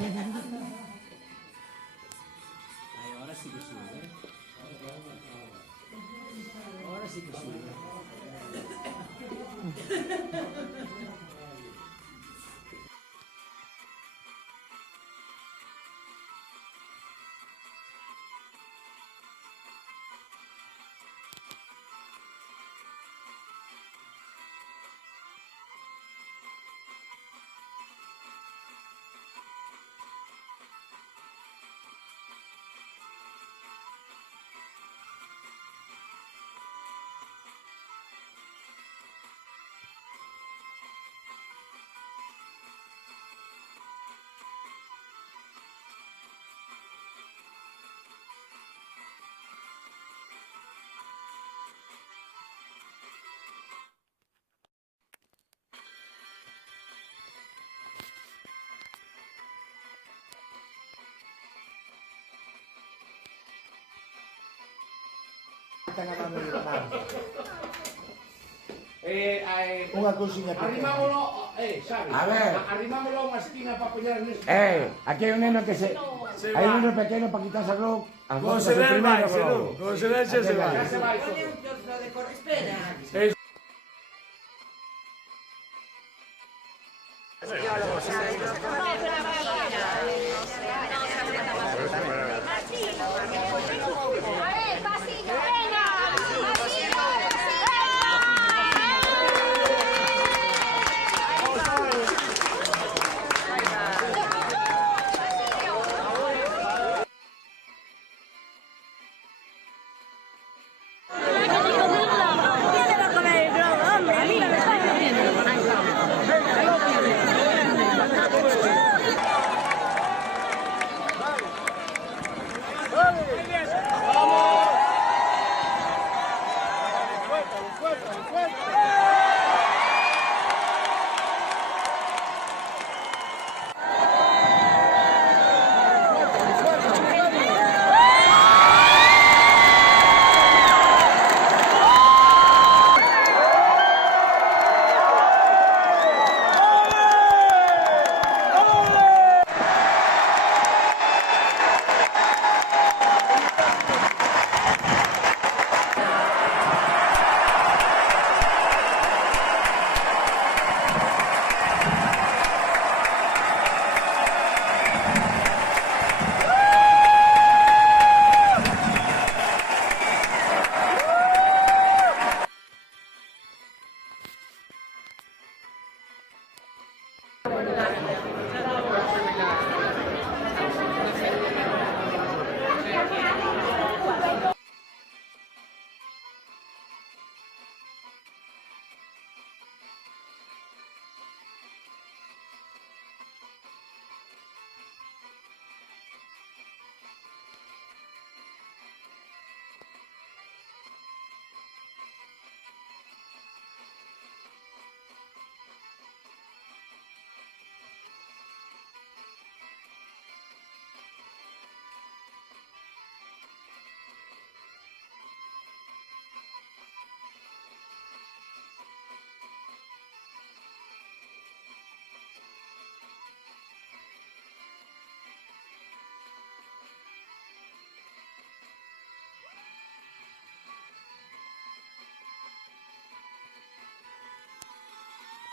Ay, ahora sí que sube. Ahora sí que sube. Unha cousiña pequena. Arrimámolo, sabes? A ver. Arrimámolo a unha esquina para apoyar neste. Aquí hai un neno que se... Hai un neno pequeno para quitarse as roupas. Como se dá vai, senón. Como se dá xa se vai. Ya se vai todo. Pone un trozo de cor. Espera. Es-